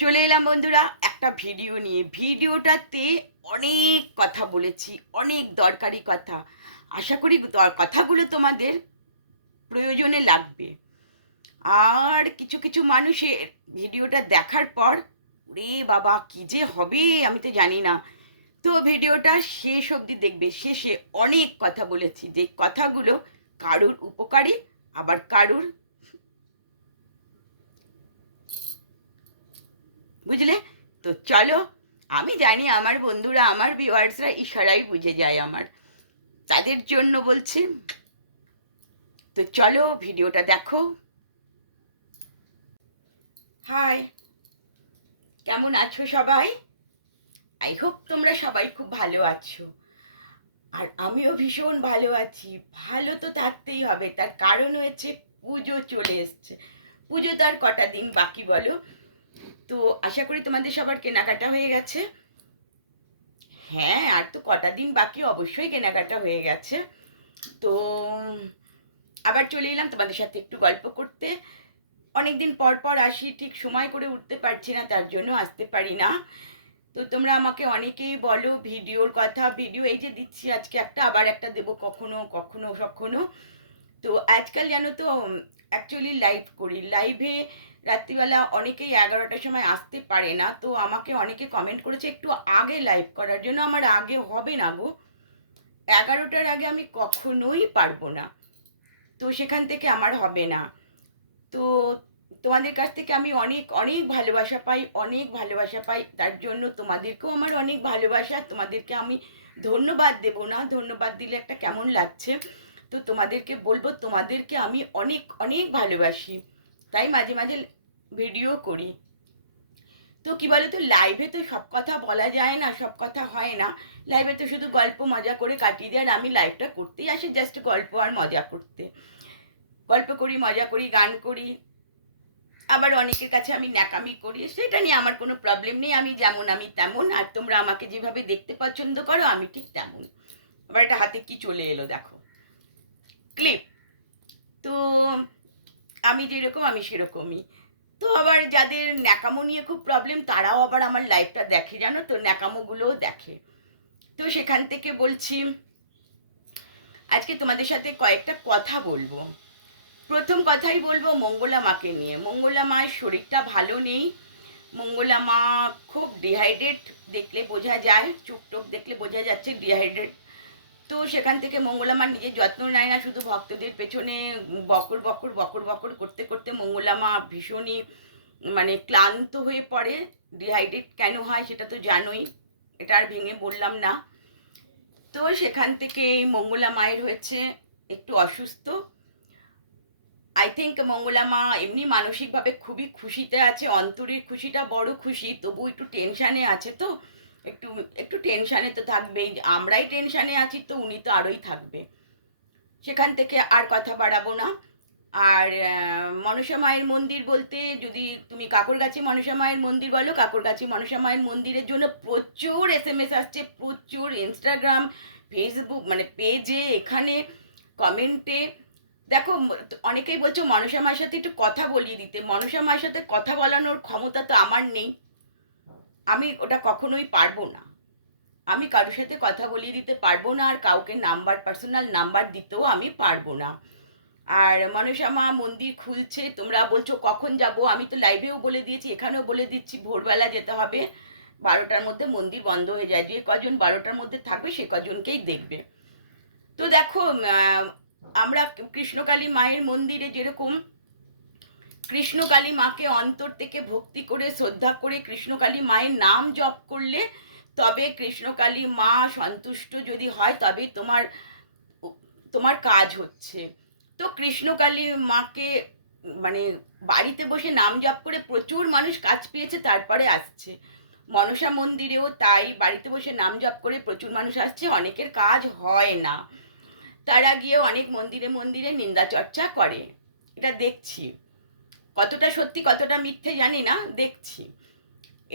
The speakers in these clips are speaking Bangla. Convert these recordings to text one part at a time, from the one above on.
চলে এলাম বন্ধুরা একটা ভিডিও নিয়ে। ভিডিওটাতে অনেক কথা বলেছি, অনেক দরকারি কথা। আশা করি কথাগুলো তোমাদের প্রয়োজনে লাগবে। আর কিছু কিছু মানুষের ভিডিওটা দেখার পর রে বাবা, কি যে হবে? আমি তো জানি না। তো ভিডিওটা শেষ অবধি দেখবে। শেষে অনেক কথা বলেছি। যে কথাগুলো কারুর উপকারী, আবার কারুর বুঝলে? তো চলো, আমি জানি আমার বন্ধুরা, আমার ভিউয়ার্সরা ইশারাই বুঝে যায় আমার। তাদের জন্য বলছি। তো চলো, ভিডিওটা দেখো। হাই কেমন আছো সবাই? আই হোপ তোমরা সবাই খুব ভালো আছো। আর আমিও ভীষণ ভালো আছি। ভালো তো থাকতেই হবে, তার কারণ হয়েছে পুজো চলে এসছে। পুজো তো আর কটা দিন বাকি বলো? তো আশা করি তোমাদের সবার কেনাকাটা হয়ে গেছে। হ্যাঁ আর তো কটা দিন বাকি, অবশ্যই কেনাকাটা হয়ে গেছে। তো, আবার চলে এলাম তোমাদের সাথে একটু গল্প করতে। অনেকদিন পর পর আসি, ঠিক সময় করে উঠতে পারছি না, তার জন্য আসতে পারি না। তো তোমরা আমাকে অনেকেই বলো, ভিডিওর কথা, ভিডিও এই যে দিচ্ছি, আজকে একটা, আবার একটা দেবো কখনো কখনো কখনো তো আজকাল জানো তো অ্যাকচুয়ালি লাইভ করি। লাইভে রাত্রিবেলা অনেকেই এগারোটার সময় আসতে পারে না, তো আমাকে অনেকে কমেন্ট করেছে একটু আগে লাইভ করার জন্য, আমার আগে হবে না গো। এগারোটার আগে আমি কখনোই পারব না। তো সেখান থেকে আমার হবে না। তো তোমাদের কাছ থেকে আমি অনেক অনেক ভালোবাসা পাই, অনেক ভালোবাসা পাই, তার জন্য তোমাদেরকেও আমার অনেক ভালোবাসা, তোমাদেরকে আমি ধন্যবাদ দেব না, ধন্যবাদ দিলে একটা কেমন লাগছে। তো তোমাদেরকে বলব, তোমাদেরকে আমি অনেক অনেক ভালোবাসি। তাই মাঝে মাঝে ভিডিও করি। তো কি বলো তো লাইভে তো সব কথা বলা যায় না, সব কথা হয় না। লাইভে তো শুধু গল্প মজা করে কাটিয়ে দিয়ে আর আমি লাইভটা করতেই আসি জাস্ট গল্প আর মজা করতে। গল্প করি, মজা করি, গান করি। আবার অনেকের কাছে আমি ন্যাকামি করি, সেটা নিয়ে আমার কোনো প্রবলেম নেই। আমি যেমন, আমি তেমন, আর তোমরা আমাকে যেভাবে দেখতে পছন্দ করো, আমি ঠিক তেমন। আবার এটা হাতে কি চলে এলো, দেখো। ক্লিপ তো আমি যেরকম, আমি সেরকমই। তো আবার যাদের ন্যাকামো নিয়ে খুব প্রবলেম তারাও আবার আমার লাইফটা দেখে, জানো তো? ন্যাকামোগুলোও দেখে। তো সেখান থেকে বলছি, আজকে তোমাদের সাথে কয়েকটা কথা বলব। প্রথম কথাই বলব মঙ্গলা মাকে নিয়ে। মঙ্গলা মায়ের শরীরটা ভালো নেই। মঙ্গলা মা খুব ডিহাইড্রেট দেখলে বোঝা যায় চোখ দেখলে বোঝা যাচ্ছে ডিহাইড্রেট তো সেখান থেকে মঙ্গলা মা নিজের যত্ন নেয় না, শুধু ভক্তদের পেছনে বকর বকর বকর বকর করতে করতে মঙ্গলা মা ভীষণই মানে ক্লান্ত হয়ে পড়ে। ডিহাইড্রেট কেন হয় সেটা তো জানোই, এটা আর ভেঙে বললাম না। তো সেখান থেকে এই মঙ্গলা মায়ের হয়েছে একটু অসুস্থ। আই থিঙ্ক মঙ্গলা মা এমনি মানসিকভাবে খুবই খুশিতে আছে, অন্তরের খুশিটা বড় খুশি তবু একটু টেনশানে আছে তো। একটু একটু টেনশানে তো থাকবেই। আমরাই টেনশানে আছি তো উনি তো আরোই থাকবে। সেখান থেকে আর কথা বাড়াবো না। আর মনসা মায়ের মন্দির বলতে যদি তুমি কাকরগাছি মনসা মায়ের মন্দির বলো কাকরগাছি মনসা মায়ের মন্দিরের জন্য প্রচুর এস এম এস আসছে, প্রচুর ইনস্টাগ্রাম ফেসবুক মানে পেজে এখানে কমেন্টে দেখো, অনেকেই বলছো মনসা মায়ের সাথে একটু কথা বলিয়ে দিতে। মনসা মায়ের সাথে কথা বলানোর ক্ষমতা তো আমার নেই। আমি ওটা কখনোই পারব না। আমি কারোর সাথে কথা বলিয়ে দিতে পারব না আর কাউকে নাম্বার পার্সোনাল নাম্বার দিতেও আমি পারব না। আর মনসা মা মন্দির খুলছে, তোমরা বলছো কখন যাব? আমি তো লাইভেও বলে দিয়েছি, এখানেও বলে দিচ্ছি, ভোরবেলা যেতে হবে। বারোটার মধ্যে মন্দির বন্ধ হয়ে যায়, যে কজন বারোটার মধ্যে থাকবে সে কজনকেই দেখবে। তো দেখো আমরা কৃষ্ণকালী মায়ের মন্দিরে যেরকম কৃষ্ণকালী মাকে অন্তর থেকে ভক্তি করে, শ্রদ্ধা করে কৃষ্ণকালী মায়ের নাম জপ করলে তবে কৃষ্ণকালী মা সন্তুষ্ট যদি হয়, তবে তোমার তোমার কাজ হচ্ছে। তো কৃষ্ণকালী মাকে মানে বাড়িতে বসে নাম জপ করে প্রচুর মানুষ কাজ পেয়েছে, তারপরে আসছে। মনসা মন্দিরেও তাই বাড়িতে বসে নাম জপ করে প্রচুর মানুষ আসছে, অনেকের কাজ হয় না। তারা গিয়ে অনেক মন্দিরে মন্দিরে নিন্দা চর্চা করে। এটা দেখছি। কতটা সত্যি, কতটা মিথ্যে জানি না, দেখছি।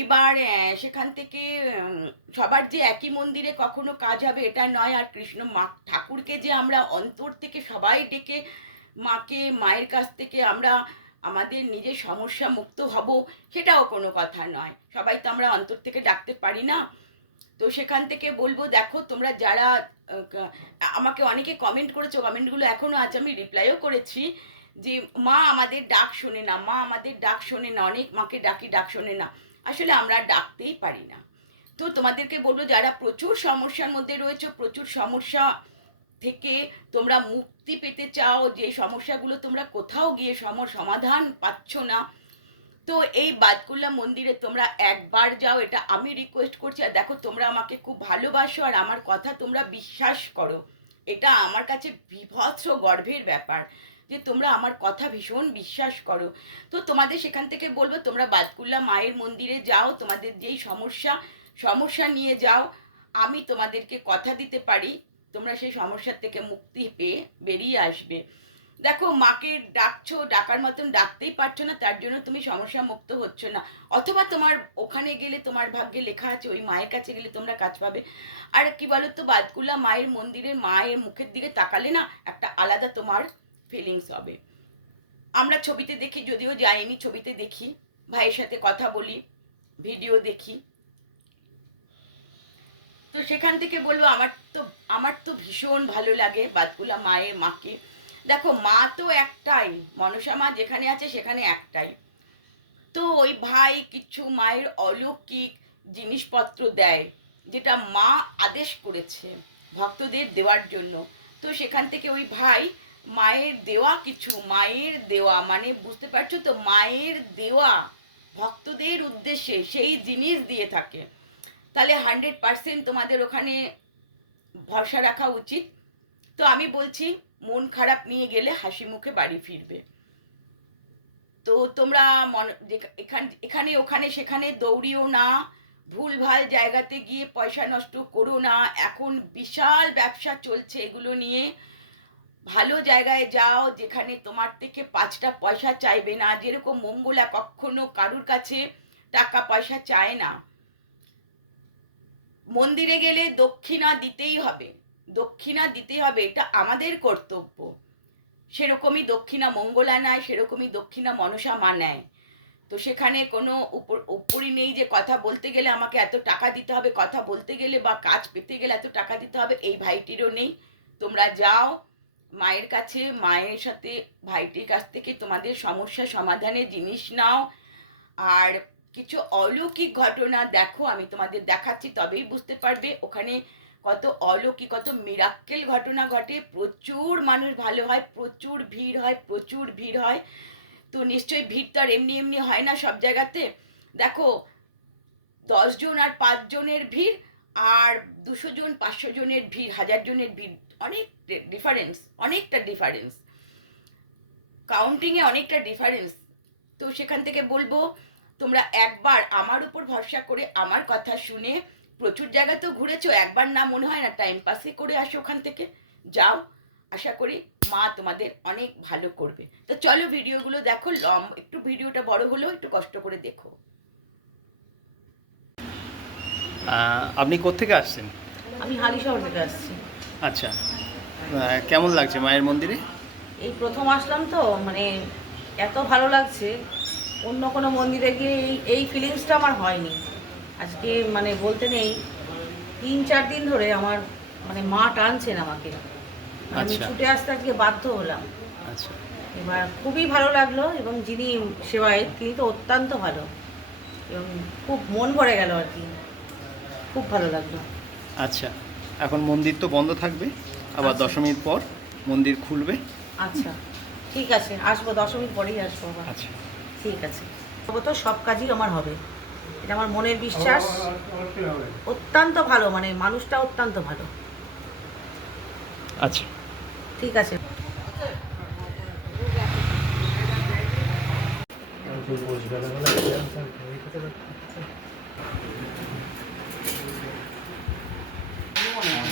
এবার সেখান থেকে সবার যে একই মন্দিরে কখনো কাজ হবে, এটা নয়। আর কৃষ্ণ মা, ঠাকুরকে যে আমরা অন্তর থেকে সবাই ডেকে মাকে, মায়ের কাছ থেকে আমরা আমাদের নিজের সমস্যা মুক্ত হব, সেটাও কোনো কথা নয়। সবাই তো আমরা অন্তর থেকে ডাকতে পারি না। তো সেখান থেকে বলব, দেখো, তোমরা যারা আমাকে অনেকে কমেন্ট করেছ কমেন্টগুলো এখনও আছে আমি রিপ্লাইও করেছি। যে মা আমাদের ডাক শোনে না, মা আমাদের ডাক শোনে না, অনেক মাকে ডাকি, ডাক শোনে না। আসলে আমরা ডাকতেই পারি না। তো তোমাদেরকে বলব, যারা প্রচুর সমস্যার মধ্যে রয়েছে, প্রচুর সমস্যা থেকে তোমরা মুক্তি পেতে চাও, যে সমস্যাগুলো তোমরা কোথাও গিয়ে সম, সমাধান পাচ্ছ না, তো এই বাদকুল্লা মন্দিরে তোমরা একবার যাও, এটা আমি রিকোয়েস্ট করছি। আর দেখো, তোমরা আমাকে খুব ভালোবাসো, আর আমার কথা তোমরা বিশ্বাস করো। এটা আমার কাছে বিভৎস গর্বের ব্যাপার। যে তোমরা আমার কথা ভীষণ বিশ্বাস করো। তো তোমাদের সেখান থেকে বলব, তোমরা বাদকুল্লা মায়ের মন্দিরে যাও, তোমাদের যেই সমস্যা সমস্যা নিয়ে যাও, আমি তোমাদেরকে কথা দিতে পারি, তোমরা সেই সমস্যার থেকে মুক্তি পেয়ে বেরিয়ে আসবে। দেখো, মাকে ডাকছো, ডাকার মতন ডাকতেই পারছ না, তার জন্য তুমি সমস্যা মুক্ত হচ্ছ না। অথবা তোমার ওখানে গেলে তোমার ভাগ্যে লেখা আছে, ওই মায়ের কাছে গেলে তোমরা কাজ পাবে। আর কি বলো তো বাদকুল্লা মায়ের মন্দিরের মায়ের মুখের দিকে তাকালে না একটা আলাদা তোমার ফিলিংস হবে। আমরা ছবিতে দেখি, যদিও যাইনি, ছবিতে দেখি, ভাইয়ের সাথে কথা বলি ভিডিও দেখি। তো সেখান থেকে বলব, আমার তো আমার তো ভীষণ ভালো লাগে বাদকুলা মায়ের মাকে। দেখো, মা তো একটাই, মনসা মা যেখানে আছে সেখানে একটাই। তো ওই ভাই কিছু মায়ের অলৌকিক জিনিসপত্র দেয়, যেটা মা আদেশ করেছে ভক্তদের দেওয়ার জন্য। তো সেখান থেকে ওই ভাই মায়ের দেওয়া কিছু, মায়ের দেওয়া মানে বুঝতে পারছ তো, মায়ের দেওয়া ভক্তদের উদ্দেশ্যে সেই জিনিস দিয়ে থাকে। তাহলে হান্ড্রেড পার্সেন্ট তোমাদের ওখানে ভরসা রাখা উচিত। তো আমি বলছি, মন খারাপ নিয়ে গেলে হাসি মুখে বাড়ি ফিরবে। তো তোমরা মন এখান, এখানে, ওখানে, সেখানে দৌড়িও না, ভুলভাল জায়গাতে গিয়ে পয়সা নষ্ট করো না। এখন বিশাল ব্যবসা চলছে এগুলো নিয়ে। ভালো জায়গায় যাও, যেখানে তোমার থেকে পাঁচটা পয়সা চাইবে না। যেরকম মঙ্গলা কখনো কারুর কাছে টাকা পয়সা চায় না। মন্দিরে গেলে দক্ষিণা দিতেই হবে। দক্ষিণা দিতেই হবে, এটা আমাদের কর্তব্য। সেরকমই দক্ষিণা মঙ্গলা নেয়, সেরকমই দক্ষিণা মনসা মা নেয়। তো সেখানে কোনো উপর উপরই নেই যে কথা বলতে গেলে আমাকে এত টাকা দিতে হবে, কথা বলতে গেলে বা কাজ পেতে গেলে এত টাকা দিতে হবে, এই ভাইটিরও নেই। তোমরা যাও মায়ের কাছে, মায়ের সাথে ভাইটির কাছ থেকে তোমাদের সমস্যা সমাধানের জিনিস নাও। আর কিছু অলৌকিক ঘটনা দেখো, আমি তোমাদের দেখাচ্ছি, তবেই বুঝতে পারবে। ওখানে কত অলৌকিক, কত মিরাক্কেল ঘটনা ঘটে। প্রচুর মানুষ ভালো হয়, প্রচুর ভিড় হয়, প্রচুর ভিড় হয়। তো নিশ্চয়ই ভিড় তো আর এমনি এমনি হয় না সব জায়গাতে। দেখো দশজন আর পাঁচজনের ভিড়, আর দুশো জন, পাঁচশো জনের ভিড়, হাজার জনের ভিড়। অনেক ডিফারেন্স অনেকটা ডিফারেন্স কাউন্টিংয়ে অনেকটা ডিফারেন্স তো সেখান থেকে বলব তোমরা একবার আমার উপর ভরসা করে আমার কথা শুনে প্রচুর জায়গা তো ঘুরেছো একবার না মনে হয় না টাইম পাসই করে আসো ওখান থেকে। যাও আশা করি মা তোমাদের অনেক ভালো করবে। তো চলো ভিডিওগুলো দেখো লম একটু ভিডিওটা বড় হলেও একটু কষ্ট করে দেখো। আপনি কোত্থেকে আসছেন? আমি হালিশহর থেকে আসছি। আচ্ছা। কেমন লাগছে মায়ের মন্দিরে? এই প্রথম আসলাম তো মানে এত ভালো লাগছে। অন্য কোনো মন্দিরে গিয়ে এই এই ফিলিংসটা আমার হয়নি। আজকে মানে বলতে নেই তিন চার দিন ধরে আমার মানে মা টানছেন আমাকে। আমি আচ্ছা। ছুটে আসতে আজকে বাধ্য হলাম। আচ্ছা। এবার খুবই ভালো লাগল এবং যিনি সেবায় তিনি তো অত্যন্ত ভালো। এবং খুব মন ভরে গেল আর কি। খুব ভালো লাগল। আচ্ছা। এখন মন্দির তো বন্ধ থাকবে? আবার। দশমীর পর মন্দির খুলবে। আচ্ছা ঠিক আছে আসব দশমীর পরেই আসব আবার। আচ্ছা। ঠিক আছে। তো সব কাজই আমার হবে। এটা আমার মনের বিশ্বাস। অত্যন্ত ভালো মানে মানুষটা অত্যন্ত ভালো। আচ্ছা। ঠিক আছে।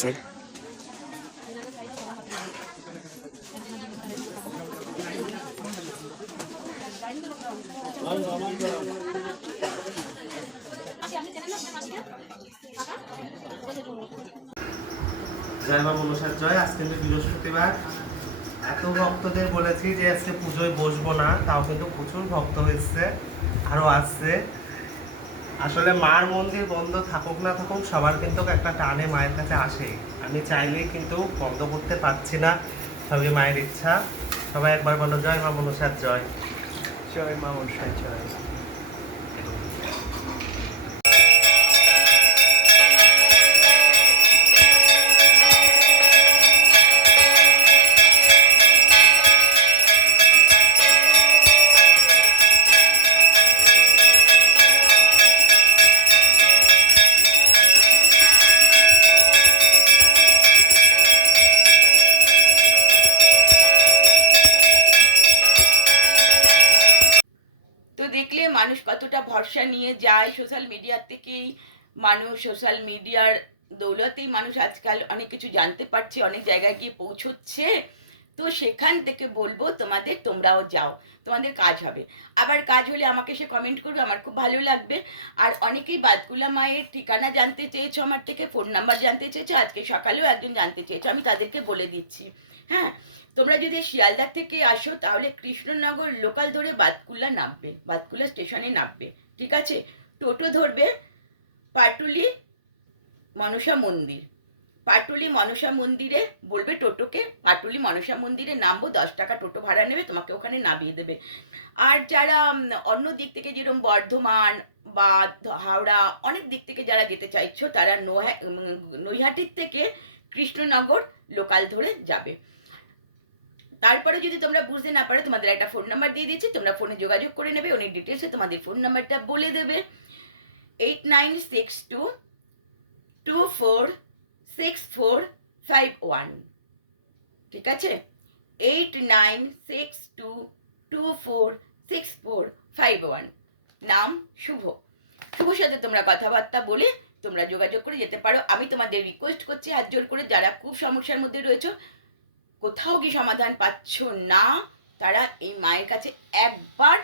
জয় মা মনসার জয়। আজকে কিন্তু বৃহস্পতিবার। এত ভক্তদের বলেছি যে আজকে পুজোয় বসবো না, তাও কিন্তু প্রচুর ভক্ত হয়েছে আরও আসছে আসলে মার মন্দির বন্ধ থাকুক না থাকুক, সবার কিন্তু একটা টানে মায়ের কাছে আসে। আমি চাইলেই কিন্তু বন্ধ করতে পারছি না, সবই মায়ের ইচ্ছা। সবাই একবার বলো, জয় মা মনসার জয়। জয় মা মনসার জয়। ভরসা নিয়ে যায় সোশ্যাল মিডিয়ার থেকেই। মানুষ সোশ্যাল মিডিয়ার দৌলতেই মানুষ আজকাল অনেক কিছু জানতে পারছে, অনেক জায়গায় গিয়ে পৌঁছচ্ছে। তো সেখান থেকে বলব, তোমাদের তোমরাও যাও, তোমাদের কাজ হবে। আবার কাজ হলে আমাকে সে কমেন্ট করবে, আমার খুব ভালো লাগবে। আর অনেকেই বাদকুলা মায়ের ঠিকানা জানতে চেয়েছো আমার থেকে ফোন নাম্বার জানতে চেয়েছো, আজকে সকালেও একজন জানতে চেয়েছো, আমি তাদেরকে বলে দিচ্ছি। হ্যাঁ তোমরা যদি শিয়ালদার থেকে আসো, তাহলে কৃষ্ণনগর লোকাল ধরে বাতকুল্লা নামবে বাতকুল্লা স্টেশনে নামবে। ঠিক আছে? টোটো ধরবে পাটুলি মনসা মন্দির। পাটুলি মনসা মন্দিরে বলবে টোটোকে, পাটুলি মনসা মন্দিরে নামবো, দশ টাকা টোটো ভাড়া নেবে, তোমাকে ওখানে নামিয়ে দেবে। আর যারা অন্য দিক থেকে যেরকম বর্ধমান বা হাওড়া, অনেক দিক থেকে যারা যেতে চাইছো, তারা নোহা নৈহাটির থেকে কৃষ্ণনগর লোকাল ধরে যাবে। তারপরে যদি তোমরা বুঝতে না পারো, তোমাদের একটা ফোন নাম্বার দিয়ে দিচ্ছি, তোমরা ফোনে যোগাযোগ করে নেবে উনি ডিটেলসে তোমাদের ফোন নাম্বারটা বলে দেবে। Eight nine six two two four six four five one ঠিক আছে? Eight nine six two two four six four five one নাম শুভ। শুভর সাথে তোমরা কথাবার্তা বলে তোমরা যোগাযোগ করে যেতে পারো। আমি তোমাদের রিকোয়েস্ট করছি হাত জোর করে, যারা খুব সমস্যার মধ্যে রয়েছো কোথাও কি সমাধান পাচ্ছ না, তারা এই মায়ের কাছে একবার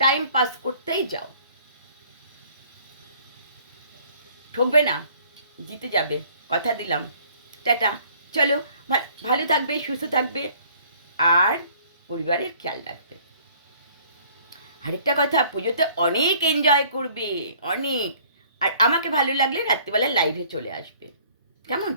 টাইম পাস করতেই যাও। ঠকবে না, জিতে যাবে, কথা দিলাম। টাটা, চলো ভালো থাকবে, সুস্থ থাকবে, আর পরিবারের খেয়াল রাখবে। আরেকটা কথা, পুজোতে অনেক এনজয় করবে, অনেক। আর আমাকে ভালো লাগলে রাত্রিবেলা লাইভে চলে আসবে। কেমন?